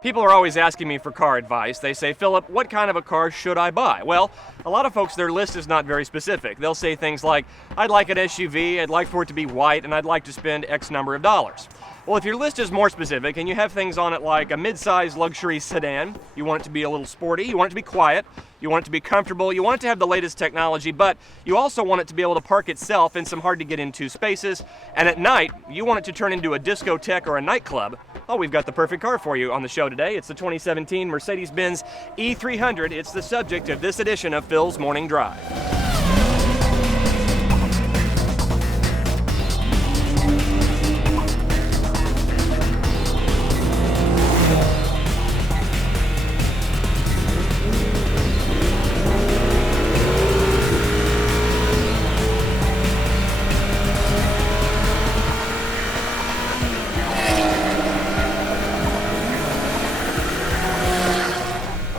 People are always asking me for car advice. They say, Philip, what kind of a car should I buy? Well, a lot of folks, their list is not very specific. They'll say things like, I'd like an SUV, I'd like for it to be white, and I'd like to spend X number of dollars. Well, if your list is more specific and you have things on it like a mid-size luxury sedan, you want it to be a little sporty, you want it to be quiet, you want it to be comfortable, you want it to have the latest technology, but you also want it to be able to park itself in some hard to get into spaces, and at night, you want it to turn into a discotheque or a nightclub. Oh, we've got the perfect car for you on the show today. It's the 2017 Mercedes-Benz E300. It's the subject of this edition of Phil's Morning Drive.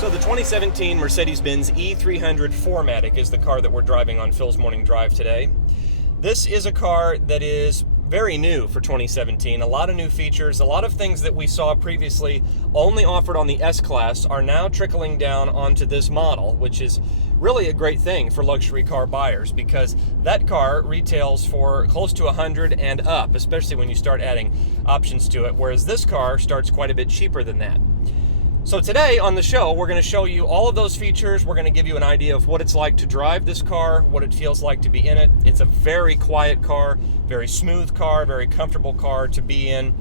So the 2017 Mercedes-Benz E300 4MATIC is the car that we're driving on Phil's Morning Drive today. This is a car that is very new for 2017. A lot of new features, a lot of things that we saw previously only offered on the S-Class are now trickling down onto this model, which is really a great thing for luxury car buyers because that car retails for close to $100 and up, especially when you start adding options to it, whereas this car starts quite a bit cheaper than that. So today on the show, we're going to show you all of those features. We're going to give you an idea of what it's like to drive this car, what it feels like to be in it. It's a very quiet car, very smooth car, very comfortable car to be in.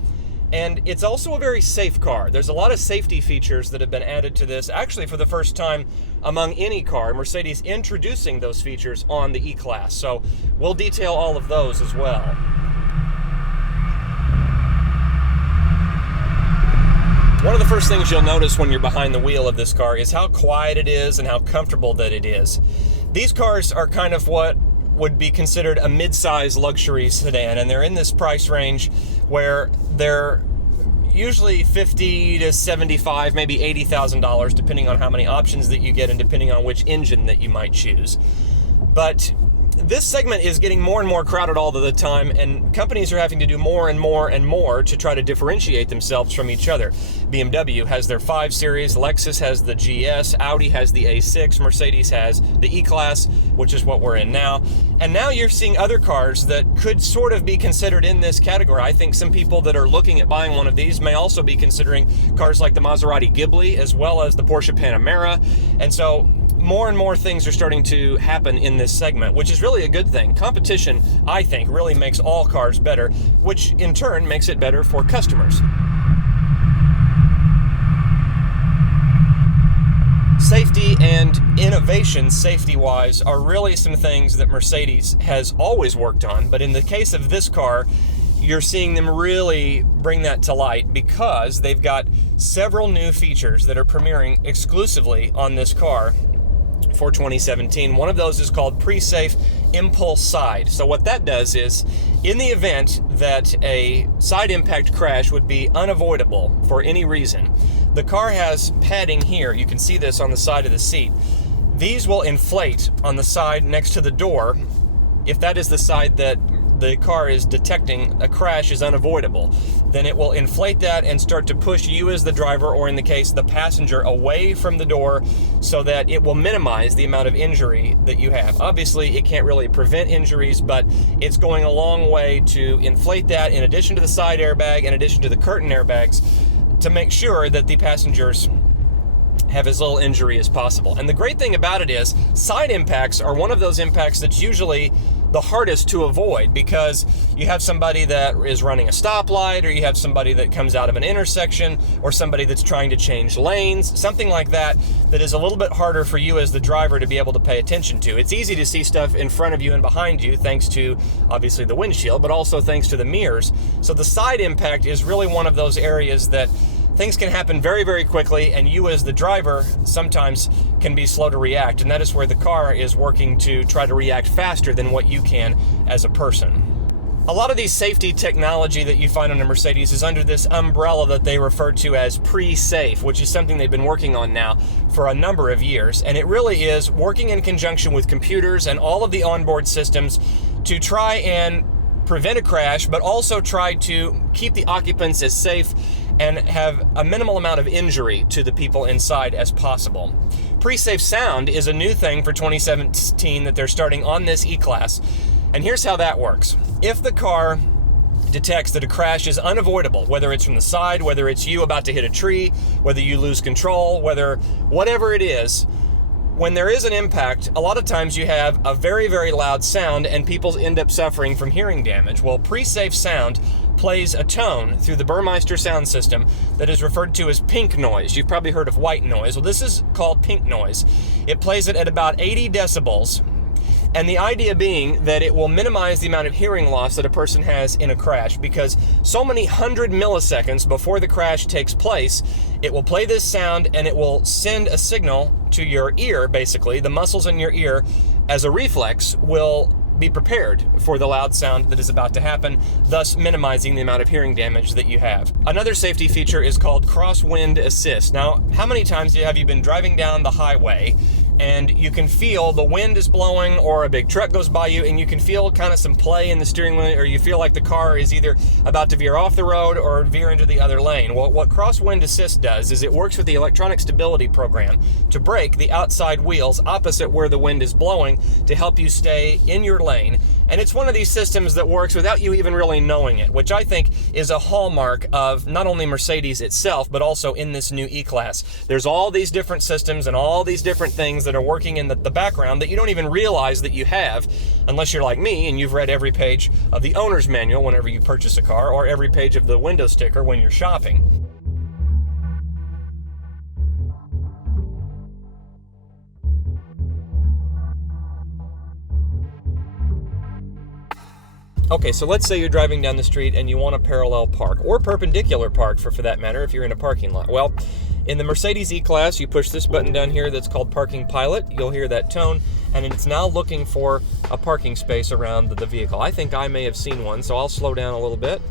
And it's also a very safe car. There's a lot of safety features that have been added to this, actually for the first time among any car. Mercedes introducing those features on the E-Class. So we'll detail all of those as well. One of the first things you'll notice when you're behind the wheel of this car is how quiet it is and how comfortable that it is. These cars are kind of what would be considered a mid-size luxury sedan, and they're in this price range where they're usually $50,000 to $75,000, maybe $80,000, depending on how many options that you get and depending on which engine that you might choose. But this segment is getting more and more crowded all of the time, and companies are having to do more and more and more to try to differentiate themselves from each other. BMW has their 5 Series, Lexus has the GS, Audi has the A6, Mercedes has the E-Class, which is what we're in now. And now you're seeing other cars that could sort of be considered in this category. I think some people that are looking at buying one of these may also be considering cars like the Maserati Ghibli as well as the Porsche Panamera. And so more and more things are starting to happen in this segment, which is really a good thing. Competition, I think, really makes all cars better, which in turn makes it better for customers. Safety and innovation, safety-wise, are really some things that Mercedes has always worked on, but in the case of this car, you're seeing them really bring that to light because they've got several new features that are premiering exclusively on this car for 2017. One of those is called Pre-Safe Impulse Side. So what that does is, in the event that a side impact crash would be unavoidable for any reason, the car has padding here. You can see this on the side of the seat. These will inflate on the side next to the door if that is the side that the car is detecting a crash is unavoidable. Then it will inflate that and start to push you as the driver, or in the case, the passenger, away from the door so that it will minimize the amount of injury that you have. Obviously, it can't really prevent injuries, but it's going a long way to inflate that in addition to the side airbag, in addition to the curtain airbags, to make sure that the passengers have as little injury as possible. And the great thing about it is side impacts are one of those impacts that's usually the hardest to avoid because you have somebody that is running a stoplight, or you have somebody that comes out of an intersection, or somebody that's trying to change lanes, something like that, that is a little bit harder for you as the driver to be able to pay attention to. It's easy to see stuff in front of you and behind you thanks to obviously the windshield, but also thanks to the mirrors. So the side impact is really one of those areas that things can happen very, very quickly, and you as the driver sometimes can be slow to react, and that is where the car is working to try to react faster than what you can as a person. A lot of these safety technology that you find on a Mercedes is under this umbrella that they refer to as pre-safe, which is something they've been working on now for a number of years, and it really is working in conjunction with computers and all of the onboard systems to try and prevent a crash, but also try to keep the occupants as safe and have a minimal amount of injury to the people inside as possible. Pre-safe sound is a new thing for 2017 that they're starting on this E-Class. And here's how that works. If the car detects that a crash is unavoidable, whether it's from the side, whether it's you about to hit a tree, whether you lose control, whatever it is, when there is an impact, a lot of times you have a very, very loud sound and people end up suffering from hearing damage. Well, pre-safe sound plays a tone through the Burmeister sound system that is referred to as pink noise. You've probably heard of white noise. Well, this is called pink noise. It plays it at about 80 decibels. And the idea being that it will minimize the amount of hearing loss that a person has in a crash, because so many 100 milliseconds before the crash takes place, it will play this sound and it will send a signal to your ear, basically. The muscles in your ear, as a reflex, will be prepared for the loud sound that is about to happen, thus minimizing the amount of hearing damage that you have. Another safety feature is called crosswind assist. Now, how many times have you been driving down the highway and you can feel the wind is blowing, or a big truck goes by you and you can feel kind of some play in the steering wheel, or you feel like the car is either about to veer off the road or veer into the other lane? Well, what crosswind assist does is it works with the electronic stability program to brake the outside wheels opposite where the wind is blowing to help you stay in your lane. And it's one of these systems that works without you even really knowing it, which I think is a hallmark of not only Mercedes itself, but also in this new E-Class. There's all these different systems and all these different things that are working in the background that you don't even realize that you have, unless you're like me and you've read every page of the owner's manual whenever you purchase a car, or every page of the window sticker when you're shopping. Okay, so let's say you're driving down the street and you want to parallel park, or perpendicular park for that matter if you're in a parking lot. Well, in the Mercedes E-Class, you push this button down here that's called Parking Pilot. You'll hear that tone, and it's now looking for a parking space around the vehicle. I think I may have seen one, so I'll slow down a little bit,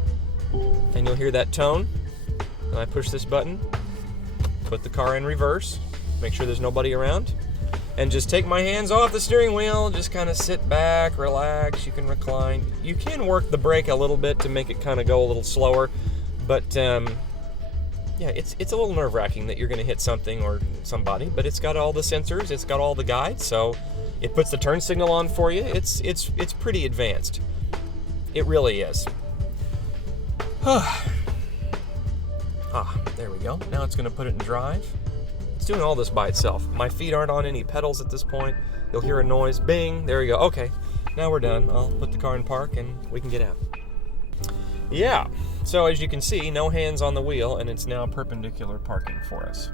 and you'll hear that tone. And I push this button, put the car in reverse, make sure there's nobody around, and just take my hands off the steering wheel, just kind of sit back, relax, you can recline. You can work the brake a little bit to make it kind of go a little slower, but yeah, it's a little nerve-wracking that you're going to hit something or somebody, but it's got all the sensors, it's got all the guides, so it puts the turn signal on for you. It's pretty advanced. It really is. There we go. Now it's going to put it in drive. It's doing all this by itself. My feet aren't on any pedals at this point. You'll hear a noise, bing, there we go. Okay, now we're done. I'll put the car in park and we can get out. Yeah, so as you can see, no hands on the wheel, and it's now perpendicular parking for us.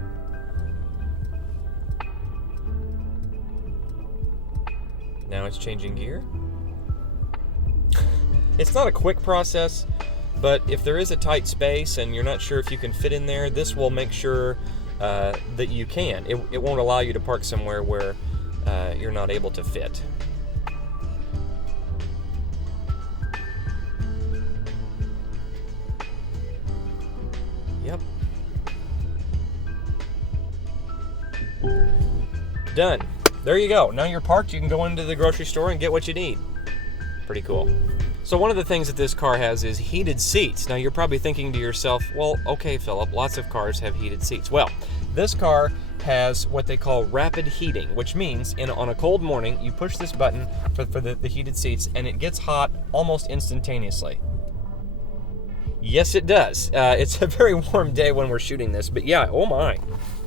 Now it's changing gear. It's not a quick process, but if there is a tight space and you're not sure if you can fit in there, this will make sure that you can. It won't allow you to park somewhere where you're not able to fit. Yep. Done. There you go. Now you're parked, you can go into the grocery store and get what you need. Pretty cool. So one of the things that this car has is heated seats. Now you're probably thinking to yourself, well, okay, Philip, lots of cars have heated seats. Well, this car has what they call rapid heating, which means on a cold morning, you push this button for the heated seats and it gets hot almost instantaneously. Yes, it does. It's a very warm day when we're shooting this, but yeah, oh my.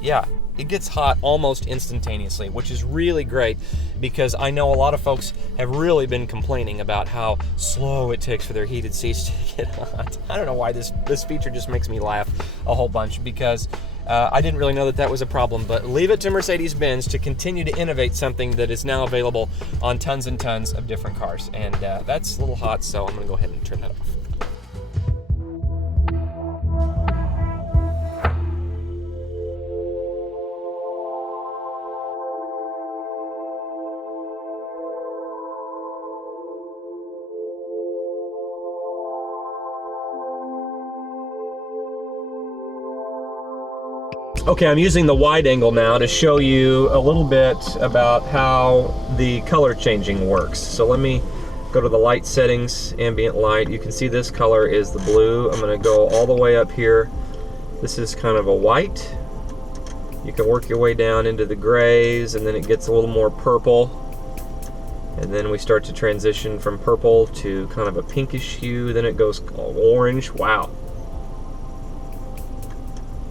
Yeah, it gets hot almost instantaneously, which is really great because I know a lot of folks have really been complaining about how slow it takes for their heated seats to get hot. I don't know why this feature just makes me laugh a whole bunch because I didn't really know that was a problem, but leave it to Mercedes-Benz to continue to innovate something that is now available on tons and tons of different cars. And that's a little hot, so I'm going to go ahead and turn that off. Okay, I'm using the wide angle now to show you a little bit about how the color changing works. So let me go to the light settings, ambient light. You can see this color is the blue. I'm going to go all the way up here This is kind of a white. You can work your way down into the grays, and then it gets a little more purple. And then we start to transition from purple to kind of a pinkish hue. Then it goes orange. Wow.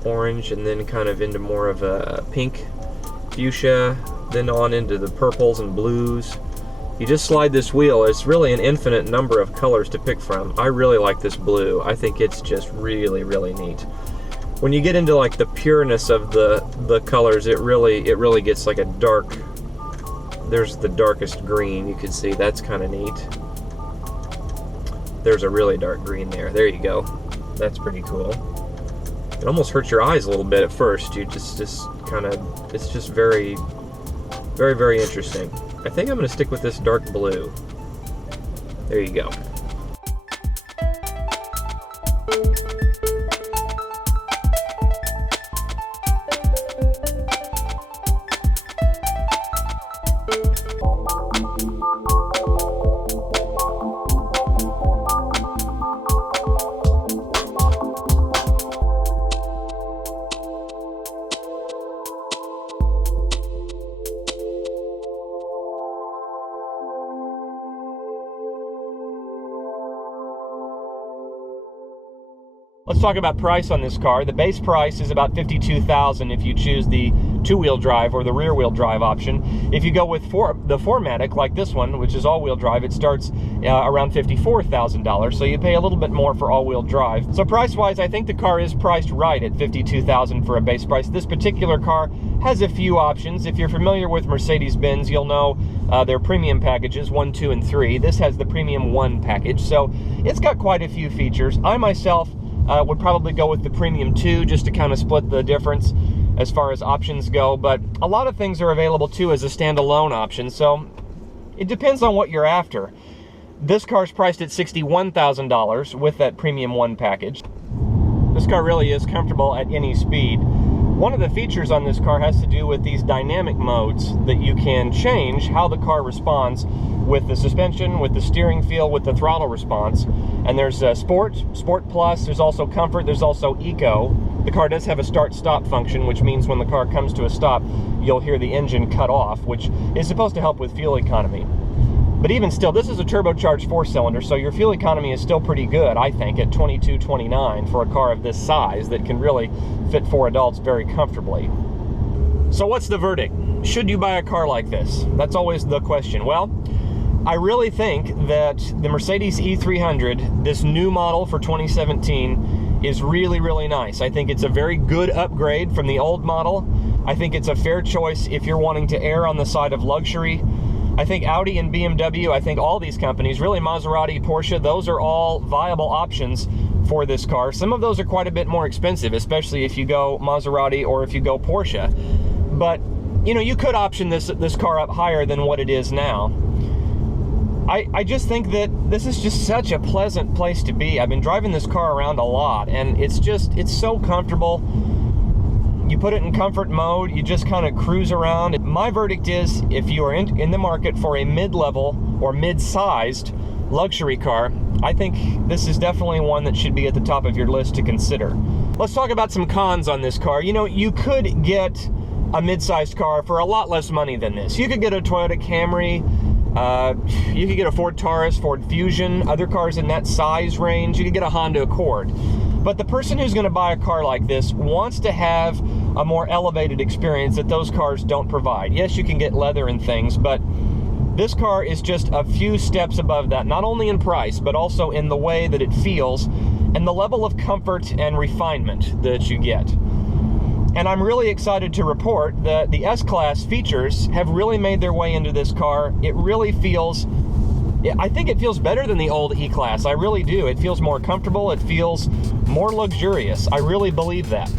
Orange, and then kind of into more of a pink fuchsia. Then on into the purples and blues. You just slide this wheel. It's really an infinite number of colors to pick from. I really like this blue. I think it's just really, really neat. When you get into like the pureness of the colors, it really gets like a dark. There's the darkest green. You can see that's kind of neat. There's a really dark green there. There you go. That's pretty cool. It almost hurts your eyes a little bit at first. You just kind of, it's just very, very, very interesting. I think I'm going to stick with this dark blue. There you go. Let's talk about price on this car. The base price is about $52,000 if you choose the two-wheel drive or the rear-wheel drive option. If you go with the 4MATIC, like this one, which is all-wheel drive, it starts around $54,000, so you pay a little bit more for all-wheel drive. So price-wise, I think the car is priced right at $52,000 for a base price. This particular car has a few options. If you're familiar with Mercedes-Benz, you'll know their premium packages, 1, 2, and 3. This has the premium 1 package, so it's got quite a few features. I myself would probably go with the premium 2 just to kind of split the difference as far as options go, but a lot of things are available too as a standalone option, so it depends on what you're after. This car's priced at $61,000 with that premium 1 package. This car really is comfortable at any speed. One of the features on this car has to do with these dynamic modes that you can change how the car responds with the suspension, with the steering feel, with the throttle response. And there's Sport, Sport Plus, there's also Comfort, there's also Eco. The car does have a start-stop function, which means when the car comes to a stop, you'll hear the engine cut off, which is supposed to help with fuel economy. But even still, this is a turbocharged 4-cylinder, so your fuel economy is still pretty good, I think, at 22-29 for a car of this size that can really fit 4 adults very comfortably. So what's the verdict? Should you buy a car like this? That's always the question. Well, I really think that the Mercedes E300, this new model for 2017, is really, really nice. I think it's a very good upgrade from the old model. I think it's a fair choice if you're wanting to err on the side of luxury. I think Audi and BMW, I think all these companies, really Maserati, Porsche, those are all viable options for this car. Some of those are quite a bit more expensive, especially if you go Maserati or if you go Porsche. But, you know, you could option this car up higher than what it is now. I just think that this is just such a pleasant place to be. I've been driving this car around a lot, and it's so comfortable. You put it in comfort mode, you just kind of cruise around. My verdict is, if you are in the market for a mid-level or mid-sized luxury car, I think this is definitely one that should be at the top of your list to consider. Let's talk about some cons on this car. You know, you could get a mid-sized car for a lot less money than this. You could get a Toyota Camry, you could get a Ford Taurus, Ford Fusion, other cars in that size range. You could get a Honda Accord. But the person who's going to buy a car like this wants to have a more elevated experience that those cars don't provide. Yes, you can get leather and things, but this car is just a few steps above that, not only in price, but also in the way that it feels and the level of comfort and refinement that you get. And I'm really excited to report that the S-Class features have really made their way into this car. It really feels, I think it feels better than the old E-Class. I really do. It feels more comfortable. It feels more luxurious. I really believe that.